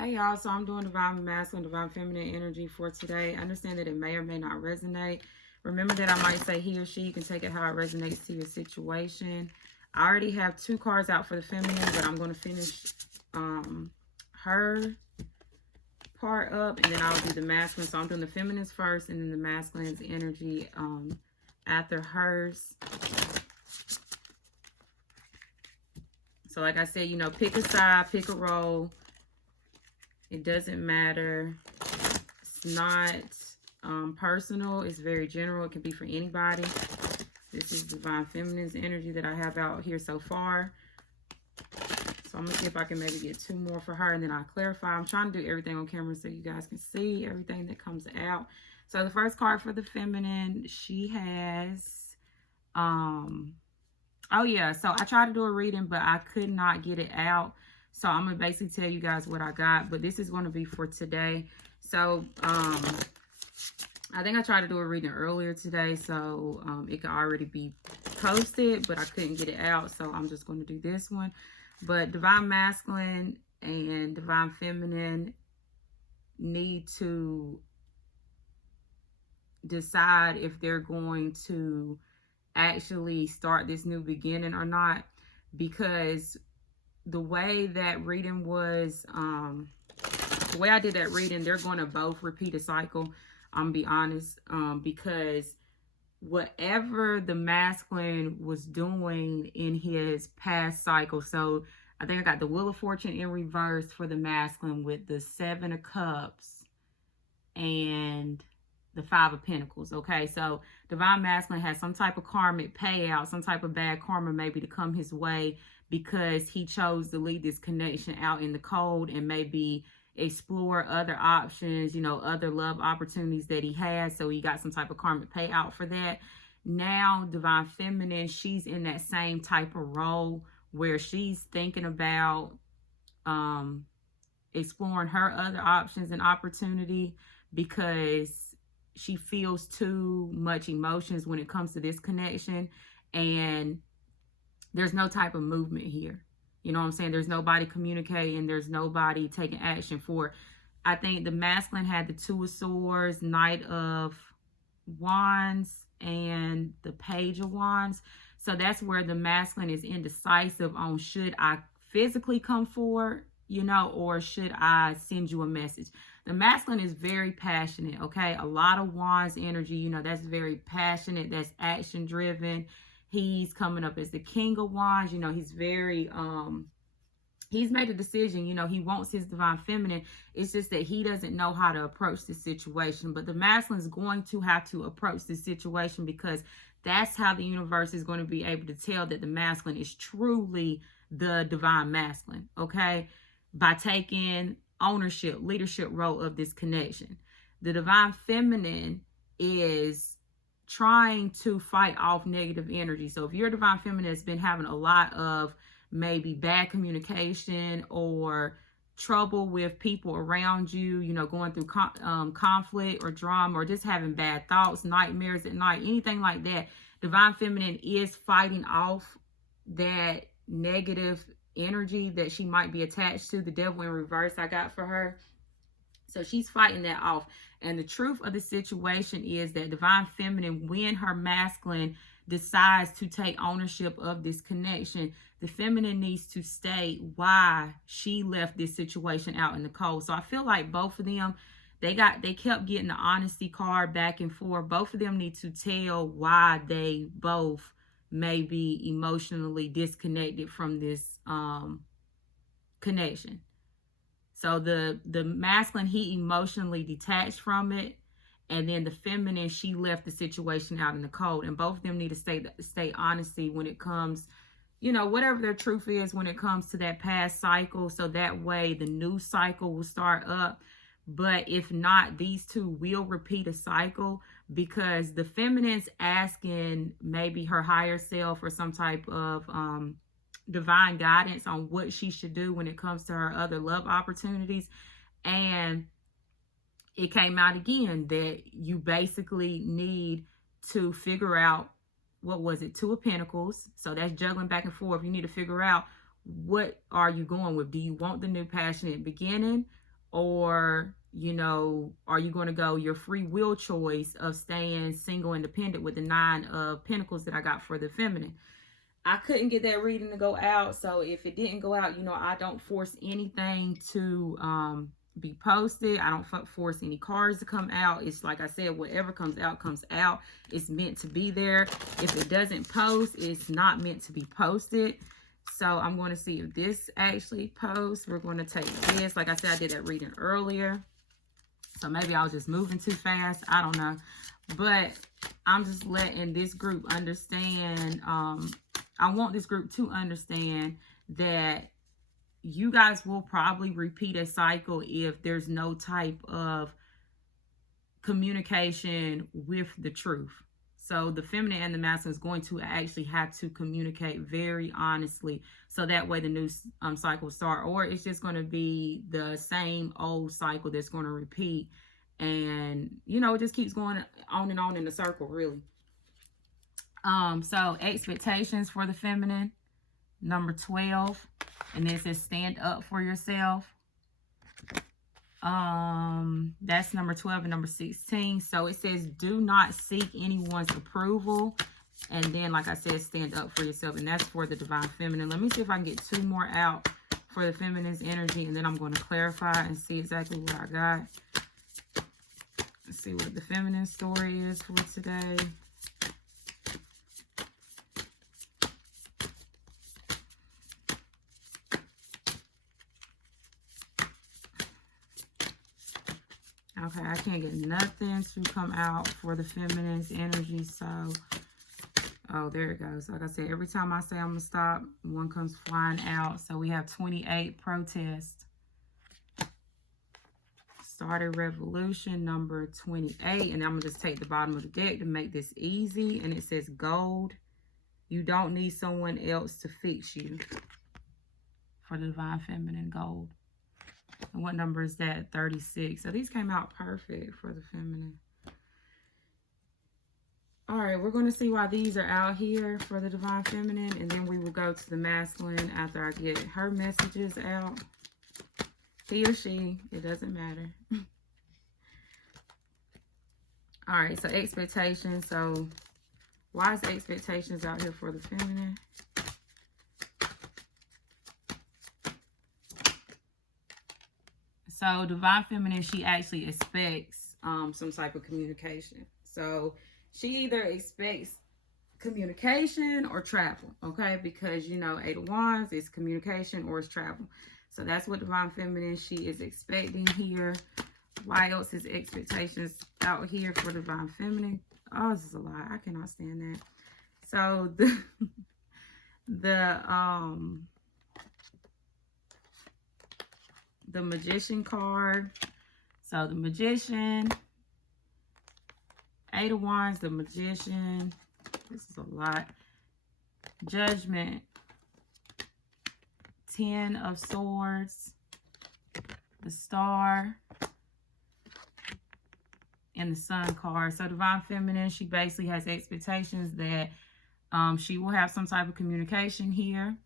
Hey y'all, so I'm doing divine masculine, divine feminine energy for today. Understand that it may or may not resonate. Remember that I might say he or she. You can take it how it resonates to your situation. I already have 2 cards out for the feminine, but I'm going to finish her part up, and then I'll do the masculine. So I'm doing the feminine's first, and then the masculine's energy after hers. So like I said, pick a side, pick a role. It doesn't matter. It's not personal. It's very general. It can be for anybody. This is divine feminine's energy that I have out here so far. So I'm going to see if I can maybe get 2 more for her, and then I'll clarify. I'm trying to do everything on camera so you guys can see everything that comes out. So the first card for the feminine, she has... oh yeah, so I tried to do a reading, but I could not get it out. So I'm going to basically tell you guys what I got, but this is going to be for today. So, I think I tried to do a reading earlier today, so it could already be posted, but I couldn't get it out, so I'm just going to do this one. But divine masculine and divine feminine need to decide if they're going to actually start this new beginning or not, because the way that reading was, the way I did that reading, they're going to both repeat a cycle. I'm gonna be honest, because whatever the masculine was doing in his past cycle, so I think I got the Wheel of Fortune in reverse for the masculine with the 7 of Cups and the 5 of Pentacles. Okay, so divine masculine has some type of karmic payout, some type of bad karma maybe to come his way, because he chose to leave this connection out in the cold and maybe explore other options, other love opportunities that he has. So he got some type of karmic payout for that. Now, divine feminine, she's in that same type of role where she's thinking about exploring her other options and opportunity, because she feels too much emotions when it comes to this connection, and there's no type of movement here. You know what I'm saying? There's nobody communicating. There's nobody taking action for it. I think the masculine had the 2 of Swords, Knight of Wands, and the Page of Wands. So that's where the masculine is indecisive on, should I physically come forward, or should I send you a message? The masculine is very passionate, okay? A lot of Wands energy, that's very passionate. That's action driven. He's coming up as the King of Wands. He's very, he's made a decision. He wants his divine feminine. It's just that he doesn't know how to approach the situation. But the masculine is going to have to approach this situation, because that's how the universe is going to be able to tell that the masculine is truly the divine masculine, okay? By taking ownership, leadership role of this connection. The divine feminine is trying to fight off negative energy. So if you're a divine feminine that's been having a lot of maybe bad communication or trouble with people around you, going through conflict or drama, or just having bad thoughts, nightmares at night, anything like that, divine feminine is fighting off that negative energy that she might be attached to. The Devil in reverse I got for her. So she's fighting that off. And the truth of the situation is that divine feminine, when her masculine decides to take ownership of this connection, the feminine needs to state why she left this situation out in the cold. So I feel like both of them, they kept getting the honesty card back and forth. Both of them need to tell why they both may be emotionally disconnected from this connection. So the masculine, he emotionally detached from it. And then the feminine, she left the situation out in the cold. And both of them need to stay honesty when it comes, whatever their truth is when it comes to that past cycle. So that way the new cycle will start up. But if not, these two will repeat a cycle, because the feminine's asking maybe her higher self or some type of divine guidance on what she should do when it comes to her other love opportunities. And it came out again that you basically need to figure out, what was it, 2 of Pentacles. So that's juggling back and forth. You need to figure out, what are you going with? Do you want the new passionate beginning, or, you know, are you going to go your free will choice of staying single, independent with the 9 of Pentacles that I got for the feminine? I couldn't get that reading to go out. So if it didn't go out, you know, I don't force anything to be posted. I don't force any cards to come out. It's like I said, whatever comes out, comes out. It's meant to be there. If it doesn't post, it's not meant to be posted. So I'm going to see if this actually posts. We're going to take this. Like I said, I did that reading earlier. So maybe I was just moving too fast. I don't know. But I'm just letting this group understand. I want this group to understand that you guys will probably repeat a cycle if there's no type of communication with the truth. So the feminine and the masculine is going to actually have to communicate very honestly, so that way the new cycle start, or it's just going to be the same old cycle that's going to repeat, and you know, it just keeps going on and on in a circle, really. So expectations for the feminine, number 12, and then it says stand up for yourself. That's number 12 and number 16. So it says do not seek anyone's approval, and then like I said, stand up for yourself, and that's for the divine feminine. Let me see if I can get 2 more out for the feminine's energy, and then I'm going to clarify and see exactly what I got. Let's see what the feminine story is for today. Okay, I can't get nothing to come out for the feminine's energy, so, oh, there it goes. Like I said, every time I say I'm going to stop, one comes flying out. So we have 28, protest. Started revolution, number 28. And I'm going to just take the bottom of the deck to make this easy. And it says gold. You don't need someone else to fix you. For the divine feminine, gold. And what number is that? 36. So these came out perfect for the feminine. All right, we're going to see why these are out here for the divine feminine. And then we will go to the masculine after I get her messages out. He or she, it doesn't matter. All right, so expectations. So why is expectations out here for the feminine? So divine feminine, she actually expects some type of communication. So she either expects communication or travel, okay? Because, you know, 8 of Wands is communication or it's travel. So that's what divine feminine, she is expecting here. Why else is expectations out here for divine feminine? Oh, this is a lot. I cannot stand that. So the Magician card. So the Magician, 8 of Wands, the Magician. This is a lot. Judgment, 10 of Swords, the Star, and the Sun card. So divine feminine, she basically has expectations that she will have some type of communication here.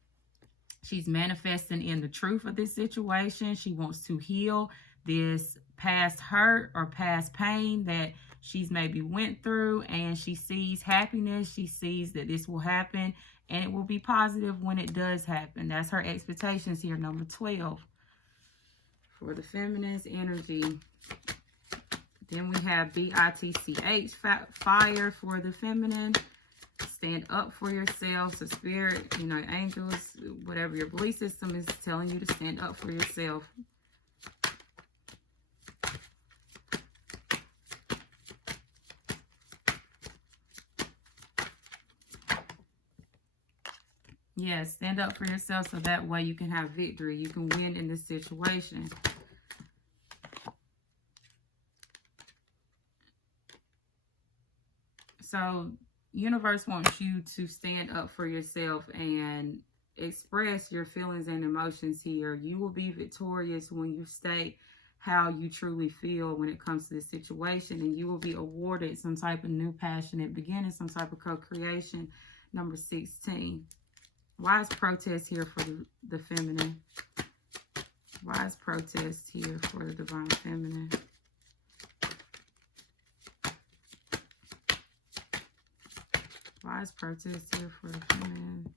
She's manifesting in the truth of this situation. She wants to heal this past hurt or past pain that she's maybe went through, and she sees happiness. She sees that this will happen and it will be positive when it does happen. That's her expectations here, number 12 for the feminine's energy. Then we have BITCH, fire for the feminine. Stand up for yourself. So spirit, you know, angels, whatever your belief system is telling you to stand up for yourself. Yeah, stand up for yourself so that way you can have victory. You can win in this situation. So universe wants you to stand up for yourself and express your feelings and emotions here. You will be victorious when you state how you truly feel when it comes to this situation, and you will be awarded some type of new passionate beginning, some type of co-creation, number 16. Why is protest here for the feminine? Why is protest here for the divine feminine? Why is protest here for the feminine?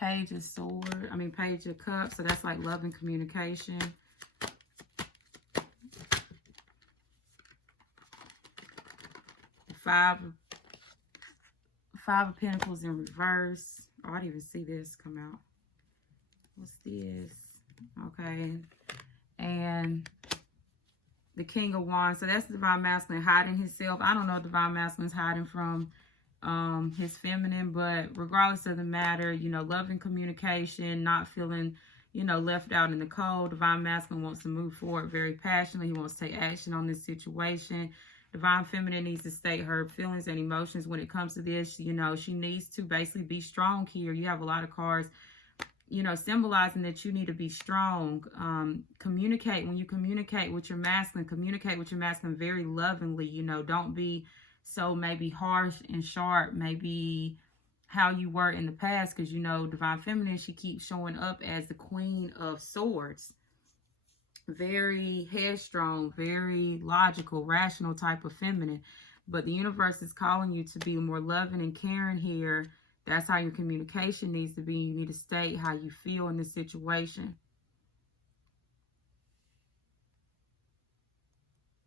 Page of Sword. I mean, Page of Cups. So that's like love and communication. Five of Pentacles in reverse. Oh, I didn't even see this come out. What's this? Okay. And the King of Wands. So that's the divine masculine hiding himself. I don't know if divine masculine's hiding from his feminine, but regardless of the matter, you know, love and communication, not feeling, you know, left out in the cold. Divine masculine wants to move forward very passionately. He wants to take action on this situation. Divine feminine needs to state her feelings and emotions when it comes to this. You know, she needs to basically be strong here. You have a lot of cards, you know, symbolizing that you need to be strong. Communicate. When you communicate with your masculine, communicate with your masculine very lovingly. You know, don't be so maybe harsh and sharp, maybe how you were in the past, because, you know, divine feminine, she keeps showing up as the Queen of Swords. Very headstrong, very logical, rational type of feminine. But the universe is calling you to be more loving and caring here. That's how your communication needs to be. You need to state how you feel in this situation.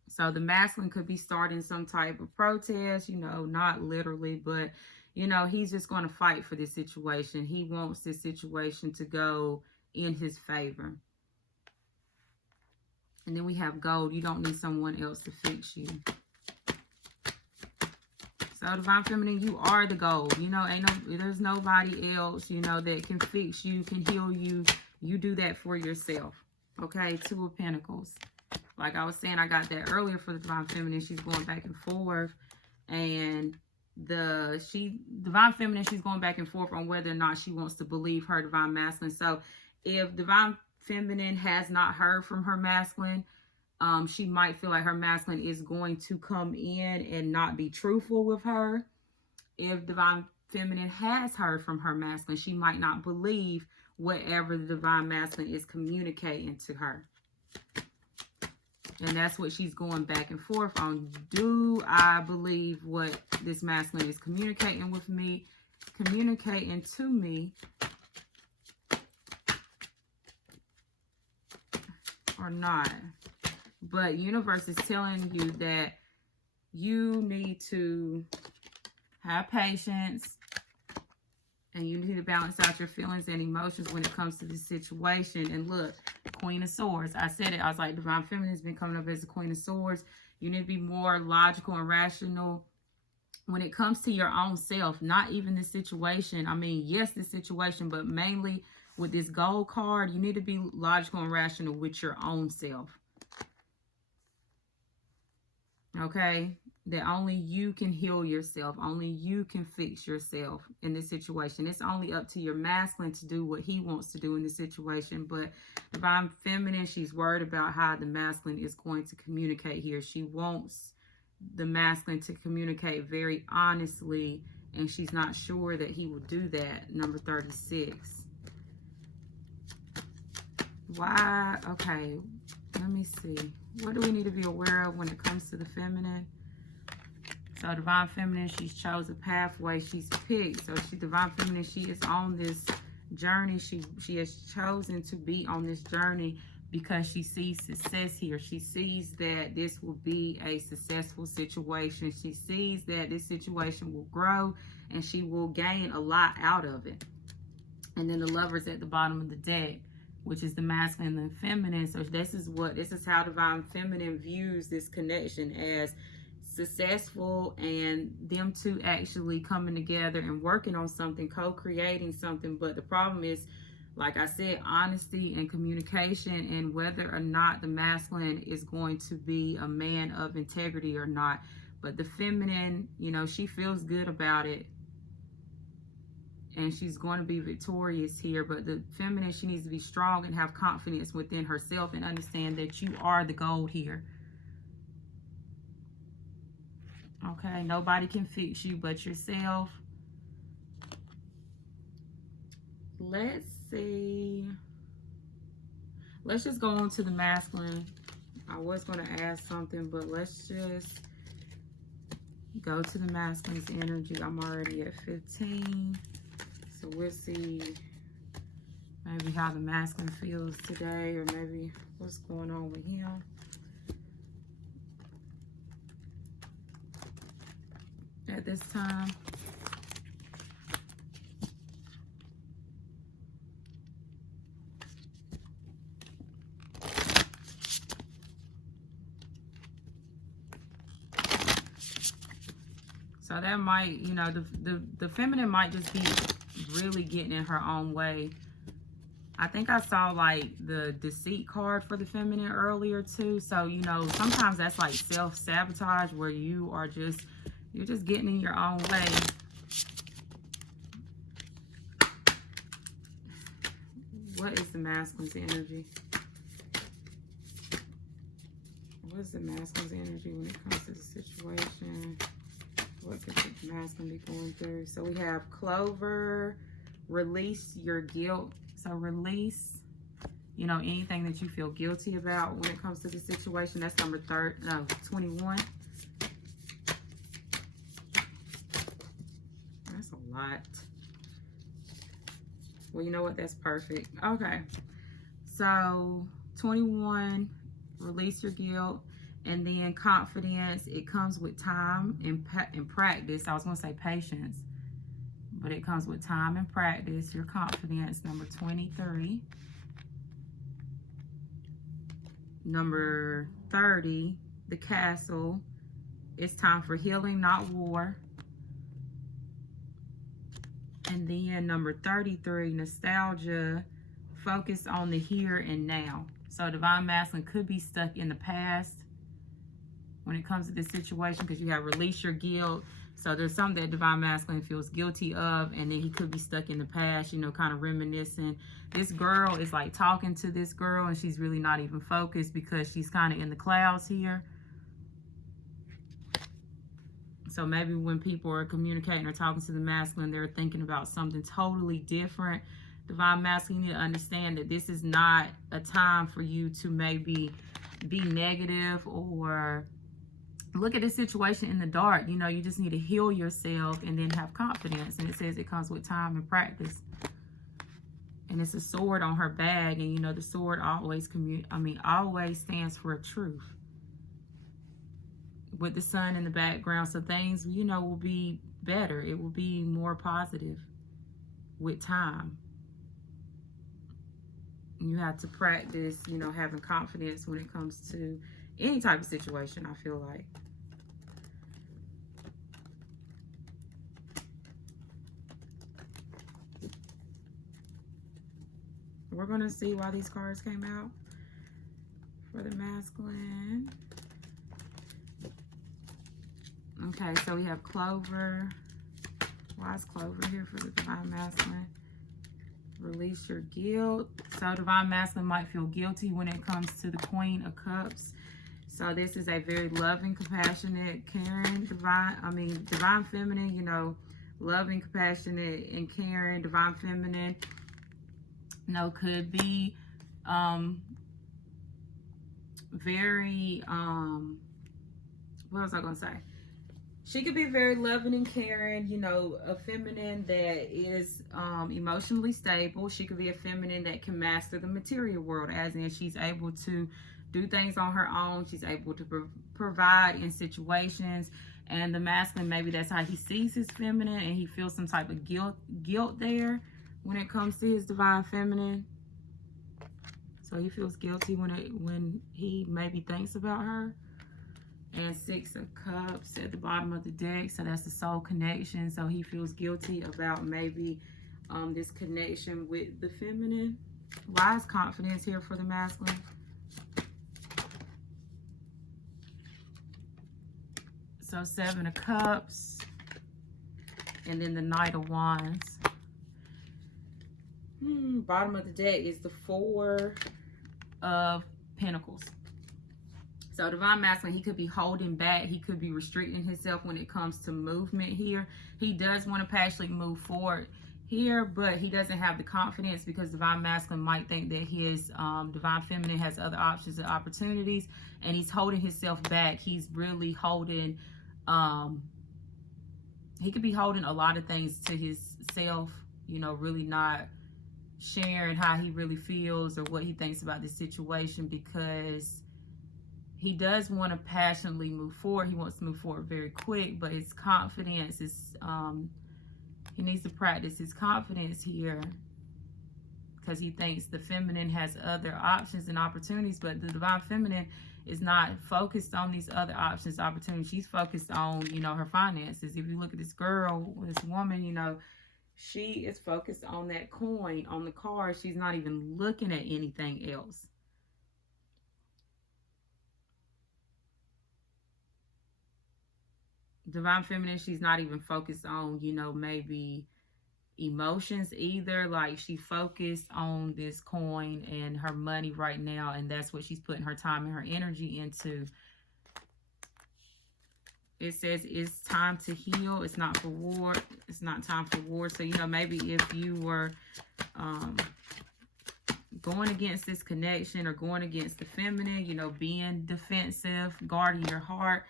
So the masculine could be starting some type of protest, you know, not literally, but, you know, he's just going to fight for this situation. He wants this situation to go in his favor. And then we have gold. You don't need someone else to fix you. So divine feminine, you are the gold. You know, there's nobody else, you know, that can fix you, can heal you. You do that for yourself. Okay, Two of Pentacles. Like I was saying, I got that earlier for the divine feminine. She's going back and forth. And divine feminine, she's going back and forth on whether or not she wants to believe her divine masculine. So if divine feminine has not heard from her masculine, she might feel like her masculine is going to come in and not be truthful with her. If divine feminine has heard from her masculine, she might not believe whatever the divine masculine is communicating to her. And that's what she's going back and forth on. Do I believe what this masculine is communicating with me, communicating to me, or not? But universe is telling you that you need to have patience and you need to balance out your feelings and emotions when it comes to this situation. And look, Queen of Swords. I said it. I was like, divine feminine has been coming up as the Queen of Swords. You need to be more logical and rational when it comes to your own self, not even the situation. I mean, yes, the situation, but mainly with this gold card, you need to be logical and rational with your own self. Okay? That only you can heal yourself. Only you can fix yourself in this situation. It's only up to your masculine to do what he wants to do in this situation. But divine feminine, she's worried about how the masculine is going to communicate here. She wants the masculine to communicate very honestly, and she's not sure that he will do that. Number 36. Why? Okay, let me see. What do we need to be aware of when it comes to the feminine? So divine feminine, she's chose a pathway. She's picked. So divine feminine, she is on this journey. She has chosen to be on this journey because she sees success here. She sees that this will be a successful situation. She sees that this situation will grow and she will gain a lot out of it. And then the Lovers at the bottom of the deck, which is the masculine and the feminine. So this is how divine feminine views this connection, as successful, and them two actually coming together and working on something, co-creating something. But the problem is, like I said, honesty and communication, and whether or not the masculine is going to be a man of integrity or not. But the feminine, you know, she feels good about it, and she's going to be victorious here. But the feminine, she needs to be strong and have confidence within herself and understand that you are the gold here. Okay, nobody can fix you but yourself. Let's see. Let's just go on to the masculine. I was going to ask something, but let's just go to the masculine's energy. I'm already at 15. So we'll see maybe how the masculine feels today, or maybe what's going on with him. At this time. So that might, you know, the feminine might just be really getting in her own way. I think I saw like the deceit card for the feminine earlier too. So, you know, sometimes that's like self-sabotage where you're just getting in your own way. What is the masculine's energy? What is the masculine's energy when it comes to the situation? What could the masculine be going through? So we have Clover, release your guilt. So release, you know, anything that you feel guilty about when it comes to the situation. That's number 21. That's a lot. Well, you know what? That's perfect. Okay. So 21, release your guilt. And then confidence, it comes with time and practice. I was going to say patience, but it comes with time and practice. Your confidence, number 23. Number 30, the castle. It's time for healing, not war. And then number 33, nostalgia. Focus on the here and now. So divine masculine could be stuck in the past when it comes to this situation, because you have released your guilt. So there's something that divine masculine feels guilty of, and then he could be stuck in the past, you know, kind of reminiscing. This girl is like talking to this girl, and she's really not even focused because she's kind of in the clouds here. So maybe when people are communicating or talking to the masculine, they're thinking about something totally different. Divine masculine, you need to understand that this is not a time for you to maybe be negative or look at this situation in the dark. You know, you just need to heal yourself and then have confidence. And it says it comes with time and practice. And it's a sword on her bag. And, you know, the sword always always stands for truth. With the sun in the background. So things, you know, will be better. It will be more positive with time. You have to practice, you know, having confidence when it comes to any type of situation, I feel like. We're going to see why these cards came out for the masculine. Okay, so we have Clover. Why is Clover here for the divine masculine? Release your guilt. So divine masculine might feel guilty when it comes to the Queen of Cups. So this is a very loving, compassionate, caring, divine feminine, you know, loving, compassionate, and caring. Divine feminine, you know, could be very, what was I going to say? She could be very loving and caring, you know, a feminine that is emotionally stable. She could be a feminine that can master the material world, as in she's able to do things on her own. She's able to provide in situations. And the masculine, maybe that's how he sees his feminine, and he feels some type of guilt there when it comes to his divine feminine. So he feels guilty when he maybe thinks about her. And 6 of Cups at the bottom of the deck. So that's the soul connection. So he feels guilty about maybe this connection with the feminine. Why is confidence here for the masculine? So 7 of Cups. And then the Knight of Wands. Bottom of the deck is the 4 of Pentacles. So divine masculine, he could be holding back. He could be restricting himself when it comes to movement here. He does want to passionately move forward. here, but he doesn't have the confidence because divine masculine might think that his divine feminine has other options and opportunities, and he's holding himself back. He's really holding, he could be holding a lot of things to his self, you know, really not sharing how he really feels or what he thinks about this situation, because he does want to passionately move forward. He wants to move forward very quick, but his confidence is, he needs to practice his confidence here, because he thinks the feminine has other options and opportunities, but the divine feminine is not focused on these other options, opportunities. She's focused on, you know, her finances. If you look at this girl, this woman, you know, she is focused on that coin on the card. She's not even looking at anything else. Divine feminine, she's not even focused on, you know, maybe emotions either. Like, she focused on this coin and her money right now, and that's what she's putting her time and her energy into. It says it's time to heal. It's not for war. It's not time for war. So, you know, maybe if you were going against this connection or going against the feminine, you know, being defensive, guarding your heart,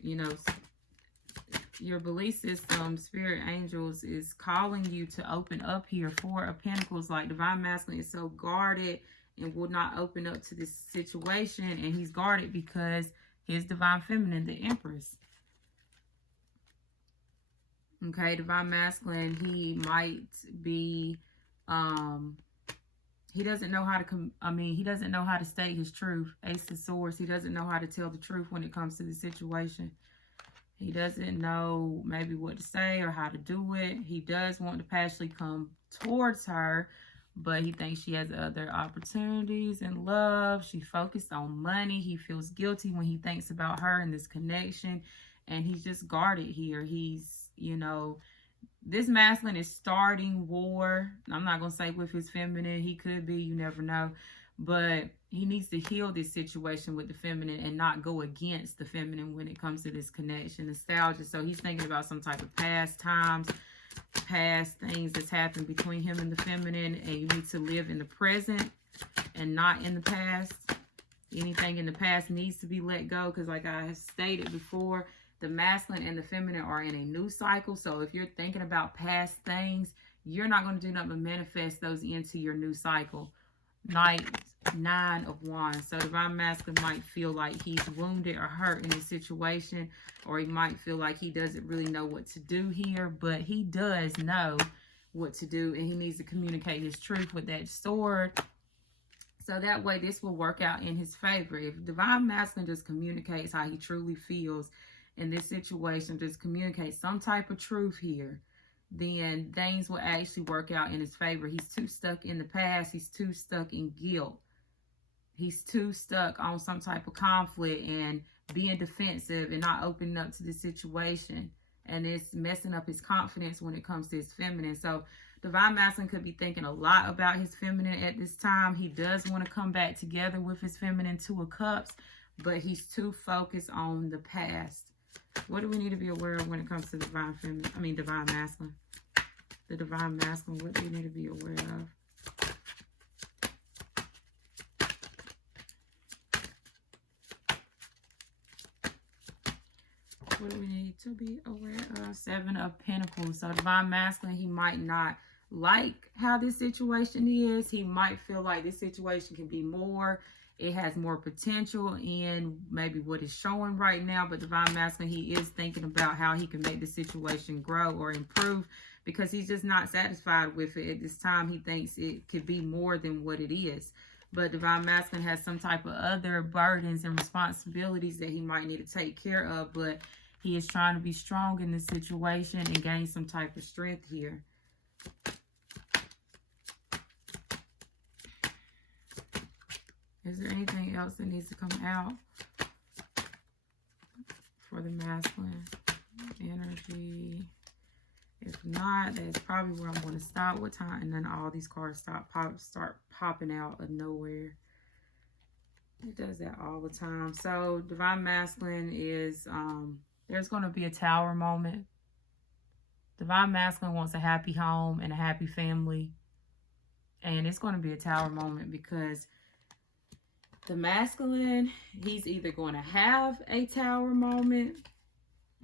you know, your belief system, spirit angels is calling you to open up here. Four of Pentacles, like divine masculine is so guarded and will not open up to this situation, and he's guarded because his divine feminine, the Empress. Okay, divine masculine, he might be he doesn't know how to he doesn't know how to state his truth. Ace of Swords, he doesn't know how to tell the truth when it comes to the situation. He doesn't know maybe what to say or how to do it. He does want to passionately come towards her, but he thinks she has other opportunities in love. She focused on money. He feels guilty when he thinks about her and this connection, and he's just guarded here. He's, you know, this masculine is starting war. I'm not going to say with his feminine. He could be, you never know. But he needs to heal this situation with the feminine and not go against the feminine when it comes to this connection. Nostalgia. So he's thinking about some type of past times, past things that's happened between him and the feminine. And you need to live in the present and not in the past. Anything in the past needs to be let go, because like I have stated before, the masculine and the feminine are in a new cycle. So if you're thinking about past things, you're not going to do nothing but manifest those into your new cycle. Nine of Wands. So divine masculine might feel like he's wounded or hurt in this situation, or he might feel like he doesn't really know what to do here, but he does know what to do, and he needs to communicate his truth with that sword. So that way this will work out in his favor. If divine masculine just communicates how he truly feels in this situation, just communicates some type of truth here, then things will actually work out in his favor. He's too stuck in the past. He's too stuck in guilt. He's too stuck on some type of conflict and being defensive and not opening up to the situation. And it's messing up his confidence when it comes to his feminine. So divine masculine could be thinking a lot about his feminine at this time. He does want to come back together with his feminine, Two of Cups, but he's too focused on the past. What do we need to be aware of when it comes to divine feminine? I mean, divine masculine. The divine masculine, what do we need to be aware of? What do we need to be aware of? Seven of Pentacles. So divine masculine, he might not like how this situation is. He might feel like this situation can be more. It has more potential in maybe what is showing right now. But divine masculine, he is thinking about how he can make the situation grow or improve, because he's just not satisfied with it at this time. He thinks it could be more than what it is. But divine masculine has some type of other burdens and responsibilities that he might need to take care of. But he is trying to be strong in this situation and gain some type of strength here. Is there anything else that needs to come out for the masculine energy? If not, that's probably where I'm going to stop. What time? And then all these cards start popping out of nowhere. It does that all the time. So divine masculine is, there's going to be a tower moment. Divine Masculine wants a happy home and a happy family. And it's going to be a Tower moment because the masculine, he's either going to have a Tower moment.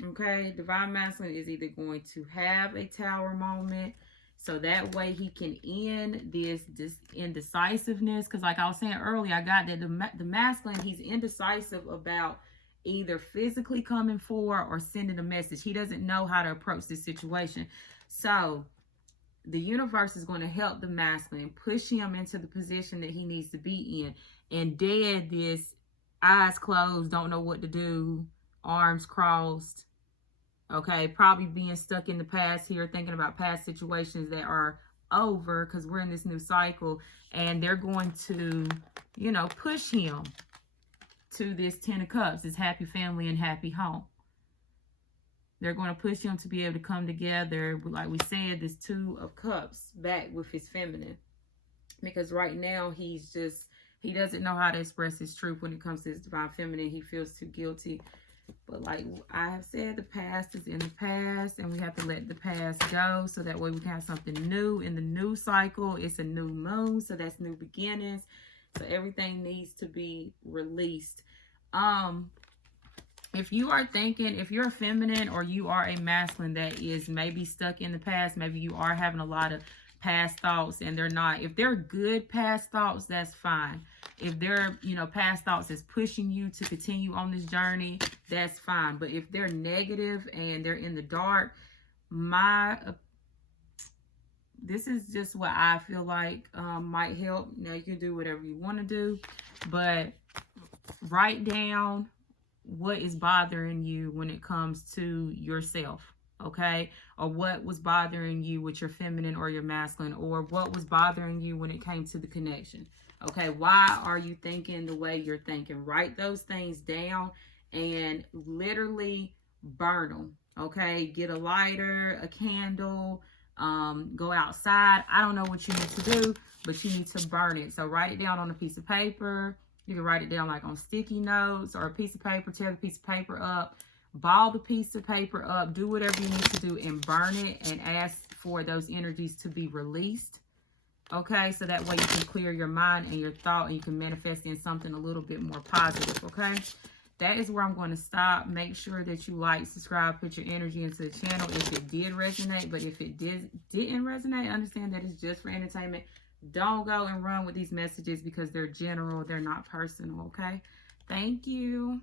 Okay, Divine Masculine is either going to have a Tower moment, so that way he can end this indecisiveness. Because like I was saying earlier, I got that the masculine, he's indecisive about either physically coming forward or sending a message. He doesn't know how to approach this situation. So the universe is going to help the masculine, push him into the position that he needs to be in, and dead this eyes closed, don't know what to do, arms crossed. Okay, probably being stuck in the past here, thinking about past situations that are over because we're in this new cycle, and they're going to, you know, push him to this 10 of Cups, this happy family and happy home. They're going to push him to be able to come together, like we said, this 2 of Cups back with his feminine. Because right now he doesn't know how to express his truth when it comes to his divine feminine. He feels too guilty. But like I have said, the past is in the past, and we have to let the past go so that way we can have something new in the new cycle. It's a new moon, so that's new beginnings. So everything needs to be released. If you are thinking, if you're a feminine or you are a masculine that is maybe stuck in the past, maybe you are having a lot of past thoughts and they're not, if they're good past thoughts, that's fine. If they're, you know, past thoughts is pushing you to continue on this journey, that's fine. But if they're negative and they're in the dark, this is just what I feel like might help. Now you can do whatever you want to do, but write down what is bothering you when it comes to yourself, okay? Or what was bothering you with your feminine or your masculine, or what was bothering you when it came to the connection, okay? Why are you thinking the way you're thinking? Write those things down and literally burn them, okay? Get a lighter, a candle, go outside. I don't know what you need to do, but you need to burn it. So write it down on a piece of paper. You can write it down like on sticky notes or a piece of paper. Tear the piece of paper up, ball the piece of paper up, do whatever you need to do and burn it, and ask for those energies to be released. Okay, so that way you can clear your mind and your thought, and you can manifest in something a little bit more positive. Okay, that is where I'm going to stop. Make sure that you like, subscribe, put your energy into the channel if it did resonate. But if it didn't resonate, understand that it's just for entertainment. Don't go and run with these messages because they're general, they're not personal, okay? Thank you.